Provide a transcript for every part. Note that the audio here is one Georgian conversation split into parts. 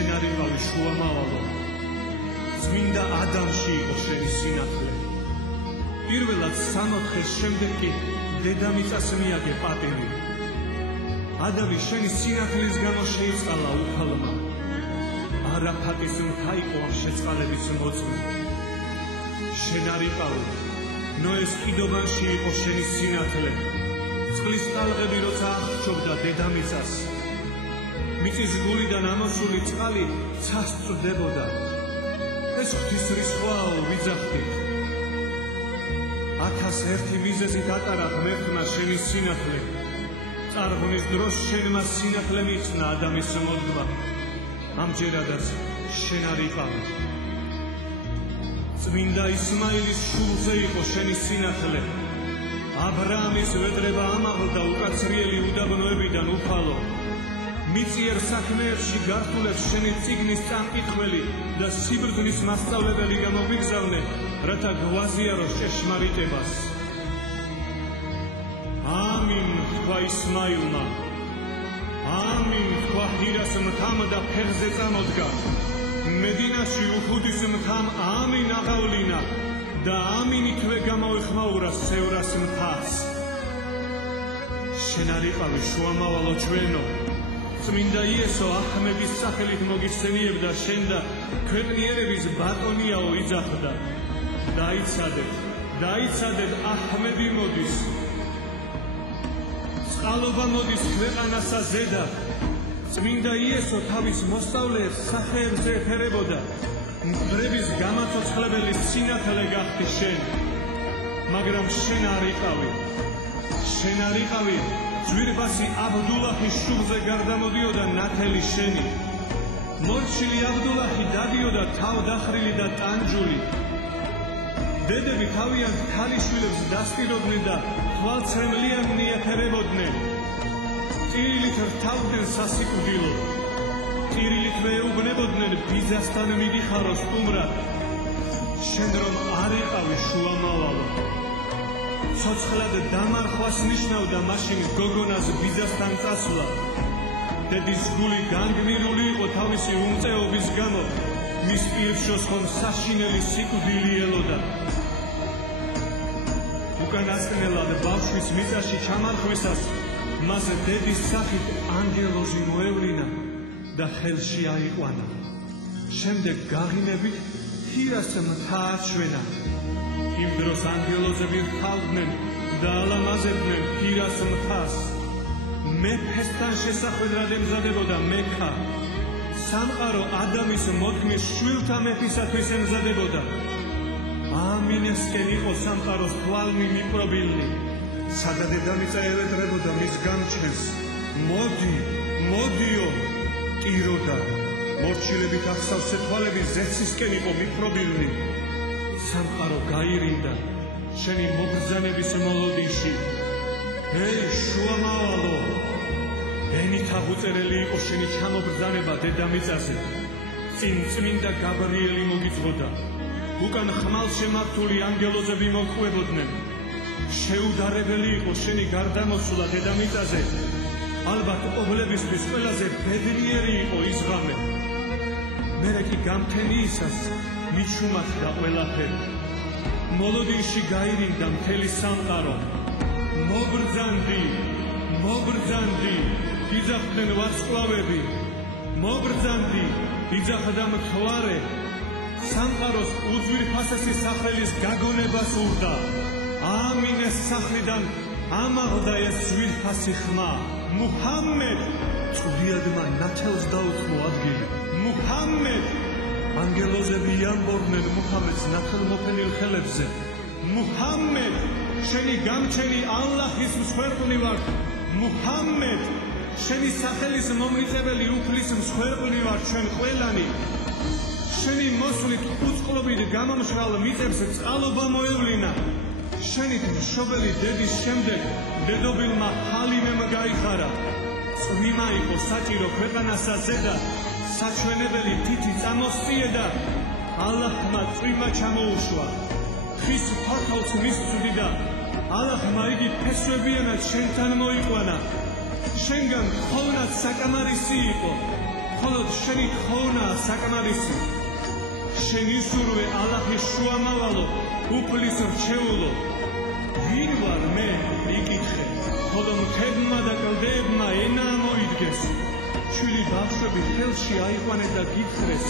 შენ არ იყავი შუამავალო, წმინდა ადამში იყო შენი სინათლე. პირველად 60 დღეს შემდეგ კი დედამიწას მიაგე პატივი. ადამი შენი სინათლის გამო შეიწყალა უფალმა. არაფატის მთა იყო ამ შეწყალების მოწმე. შენ არ იყავი, ნოეს კიდობანში იყო შენი სინათლე. წყლის ტალღები როცა აღრჩობდა დედამიწას, მიწის გულიდან ამოსული წყალი ცას წვდებოდა. ეს ღვთისრისხვაო ვიძახდით. 1001 მიზეზით ატარა ღმერთმა შენი სინათლე. წარღვნის დროს შენმა სინათლე მიწნა ადამის მოდგმა. ამჯერადაც შენ არ იყავი. წმინდა ისმაილის შულზე იყო შენი სინათლე. აბრაამის ვედრება ამაღლდა უკაცრიელი უდაბნოებიდან უფალო. მიწიერ საქმეებში გართულებს შენი წიგნის წამკითხველი და სიბრძნის მასწავლებელი გამოგვიგზავნე, რათა გვაზიაროს ჭეშმარიტებას. ამინ თქვა ისმაილმა, ამინ თქვა ჰირას მთამ და ფეხზე წამოდგა. მედინაში უხუდის მთამ ამინ აღავლინა და ამინითვე გამოეხმაურა სევრას მთას. შენ არ იყავი შუამავალო ჩვენო, წმინდა იესო ახმედის სახელით მოგიხსენიებდა შენ და ქვეყნიერების ბატონიაო იძახდა. დაიცადეთ ახმედი მოდის, წყალობა მოდის ქვეყანასა ზედა. წმინდა იესო თავის მოსწავლეებს სახეებზე ეთერებოდა. მკვდრების გამაცოცხლებელი სინათლე გახდი შენ, მაგრამ შენ არ იყავი. ძვირფასი აბდულაჰის შუბზე გარდამოდიოდა ნათელი შენი. მორჩილი აბდულაჰი დადიოდა თავდახრილი და ტანჯული. დედები თავიანთ ქალიშვილებს დასტირობდნენ და თვალცრემლიანნი ეთერებოდნენ. ტირილით რთავდნენ სასიკვდილო. ტირილითვე ეუბნებოდნენ ბიძასთან მიდიხარო სტუმრად. შენ რომ არ იყავი შუამავალო, ცოცხლად დამარხვას ნიშნავდა მაშინ გოგონას ბიძასთან წასვლა. დედის გული განგმირული იყო თავისი უმწეობის გამო, მის პირშოს ხომ საშინელი სიკვდილი ელოდა. უკანასკნელად ბავშვის მიწაში ჩამარხვისას მას დედის სახით ანგელოზი მოევლინა და ხელში აიყვანა. შემდეგ გაღინებით ჰირას მთა აჩვენა. იმ დროს ანგელოზები რთავდნენ და ალამაზებდნენ ჰირას მთას. მეფესთან შესახვედრად ემზადებოდა მექა. სამყარო ადამიანის მოდგმის შვილთა მეფისათვის ემზადებოდა. ამინესკენ იყო სამყაროს თვალმი მიპრობილნი. სადა დედამიწა ელეტრებოდა მის გამჩენს. მოდიო ტიროდა. მორჩილებით ახსავსე თვალები ზეცისკენ იყო მიპრობილნი. სამყარო გაირინდა შენი მოგზანების მოლოდინში. ეი შუამავალო, ენით აღუწერელი იყო შენი ჩამოგზანება დედამიწაზე. წინ წმინდა გაბრიელი მოგიწვოდა. უკან ხმალშემართული ანგელოზები მოჰყვებოდნენ. შეუდარებელი იყო შენი გარდამოსვლა დედამიწაზე. ალბათ ობლებისთვის ყველაზე ბედნიერი იყო ის ღამე. მერე კი გამთენიისას მიჩუმახდა ყველაფერი. მოლოდინში გაირინდა მთელი სამყარო. მობრძანდი, იძახდნენ ვარსკვლავები. მობრძანდი, იძახდა მთვარე. სამყაროს უძვირფასესი სახელის გაგონება სურდა. ამინეს სახლიდან ამაღლდა ეს ძვირფასი ხმა. მუჰამედ, წვდიადმა ნათელს დაუთმო ადგილი. მუჰამედ, ანგელოზები ამბობდნენ მუჰამედს ნათელმოფენილ ხელებზე. მუჰამედ, შენი გამჩენი ალლაჰის მსხვერპლი ვარ. მუჰამედ, შენი სახელის მომრიწებელი უფლის მსხვერპლი ვარ ჩვენ ყველანი. შენი მოსვლით უწყლობით გამომშრალ მიწებს წყალობა მოევლინა. შენი მშობელი დედის შემდეგ დედობილმა ჰალიმემ გაიხარა. წვიმა იყო საჭირო ქვეყანასა ზედა, საჩვენებელი თითი წამოსწიედა. ალლაჰმა წვიმა ჩამოუშვა. ხის ფარფალს მისწვდი და ალლაჰმა იგი ფესვებიანად შენთან მოიყვანა. შენგან ხოვნად საკამარისი იყო. მხოლოდ შენი თხოვნაა საკმარისი. შენი სურვე ალაჰის შუამავალო, უფლის რჩეულო. ვინ ვარ მე იკითხე, ხოლო მთებმა და კლდებმა ენა მოიდგეს. შვილი ბავშვები ხელში აიყვანეს და გითხრეს,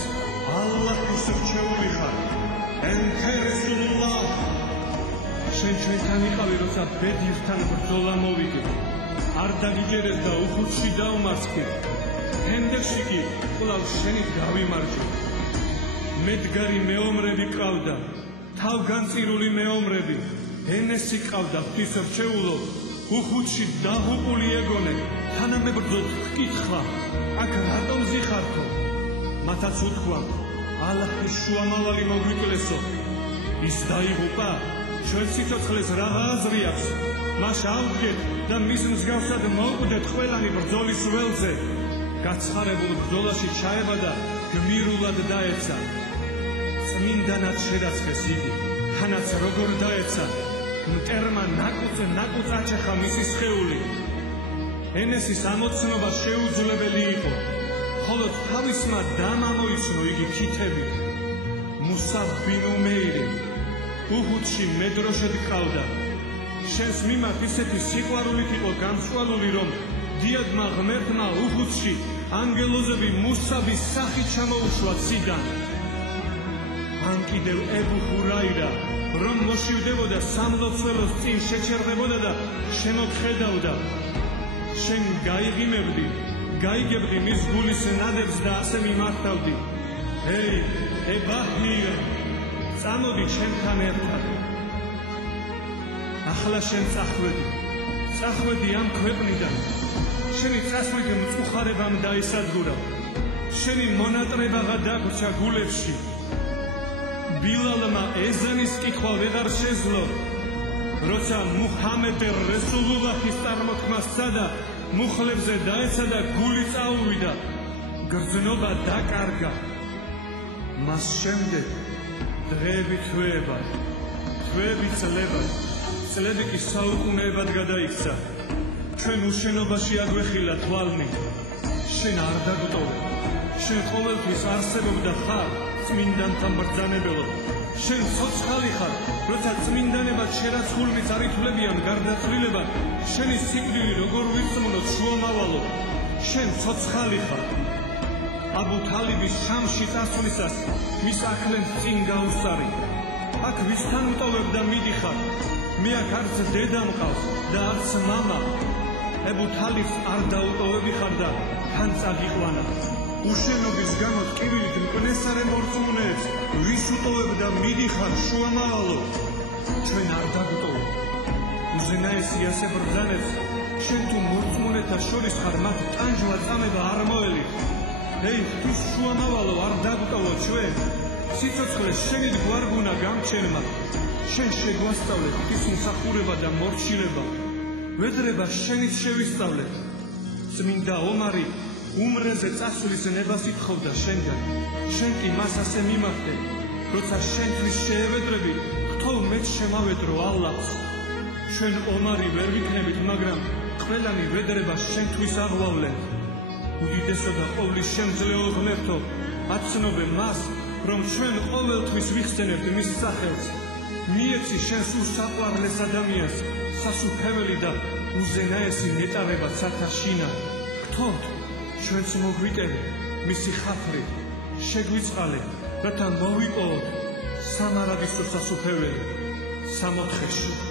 ალლაჰის რჩეული ხარ, ენტე რესულულლაჰ. შენ ჩვენთან იყავი, როცა ბედირთან ბრძოლა მოვიგე. არ დაგიჯერეს და უხუცში დაუმარცხე. ჰენდეში კი კვლავ შენი გავიმარჯვე. მედგარი მეომრები ყავდა, თავგანწირული მეომრები. ენესი ყავდა ღვთის რჩეულო, უხუცში დაღუპული ეგონე. თანამებრძოლ ჰკითხა, აქ რატომ ზიხარქო? მათაც უთქვა, ალაჰის შუამავალი მოგვიკლესო. ის დაიღუპა, ჩვენ სიცოცხლეს რაღა აზრი აქვს. მას ავდგეთ და მის მსგავსად მოვკვდეთ ყველანი ბრძოლის ველზე. გაცხარებულ ბრძოლაში ჩაება და გმირულად დაეცა. წმინდანად შედაცხეს იგი, თანაც როგორ დაეცა, მტერმა ნაკუწ აჩეხა მისი სხეული. ენესის ამოცნობა შეუძლებელი იყო, ხოლო თავისმა დამამოიცნო იგი ქითები. მუსა ბინ უმეირი უჰუდში მედროშედ ყავდა. შენს მიმართ ისეთი სიყვარულით იყო გამსჭვალული, რომ დიადმა ღმერთმა უჰუდში ანგელოზები მუსაბის სახით ჩამოუშვა ციდან. ან კიდევ ებუ ჰურაირა, რომ მოშივდებოდა სამლოცველოს წინ შეჩერდებოდა და შემოხედავდა. შენ გაიგებდი მის გულის ნადებს და ასე მიმართავდი. ჰეი, ებაჰმირ, წამოდი ჩემთან ერთად. ახლა შენ წახვედი ამ ქვეყნიდან. შენი წასვლით მწუხარებამ დაისადგურა. შენი მონატრებაღა დაგვრჩა გულებში. ბილალმა ეზანის კითხვა ვეღარ შეძლო. როცა მუჰამედ რესულულაჰის წარმოთქმა სცადა, მუხლებზე დაეცა და გული წაუვიდა. გრძნობა დაკარგა. მას შემდეგ დღეები თვეებად, თვეები წლებად, წლები კი საუკუნეებად გადაიქცა. ჩვენ უშენობაში აგვეხილა თვალნი. შენ არ დაგტოვე. შენ ყოველთვის არსებობდა ხარ წმინდანთან ბრძანებელო. შენ ცოცხალი ხარ, როცა წმინდანებად შერაცხულმიც არ ითვლებიან გარდაცვლილებად. შენი სიკვდილი როგორ ვიწმუნოთ შუამავალო. შენ ცოცხალი ხარ. აბუ თალიბის შამში წასვლისას მის ახლენ წინ გაუსარი. აქ ვისთან უტოვებ და მიდიხარ? მე აქ არც დედა მყავს და არც მამა. აბუ თალიბს არ დაუტოვები ხარ და თან წაგიყვანა. უშენობის გამო ტკივილით მკნესარე მორწმუნეებს ვის უტოვებ და მიდიხარ შუამავალო? ჩვენ არ დაგვტოვებ. უზენაესი ასე ბრძანებს, შენ თუ მორწმუნეთა შორის ხარ, მათ ტანჯვა წამება არ მოელი. ჰეი, ღვთის შუამავალო, არ დაგვტოვო ჩვენ. სიცოცხლე შენით გვარგუნა გამჩენმა. შენ შეგვასწავლე ღვთის მსახურება და მორჩილება. ვედრება შენით შევისწავლე. წმინდა ომარი უმრეზე წასვლის ნებას ითხოვდა შენგან. შენ კი მას ასე მიმართე, როცა შენთვის შეევედრები, ხთო მეც შემავედრო ალლაჰს. ჩვენ ომარი ვერ ვიქნებით, მაგრამ ყველანი ვედრება შენთვის აღვავლენ. უდიდესო და ყოვლის შემძლეო ღმერთო, აცნობე მას, რომ ჩვენ ყოველთვის ვიხსენებთ მის სახელს. მიეცი შენს უსაყვარლეს ადამიანს სასუფეველი და უზენაესი ნეტარება ცათაშინა. ხთოთ ჩვენც მოგვიტევე მისი ხათრით, შეგვიწყალე, რათა მოვიპოვოთ სამარადისო სასუფეველი. 4-ში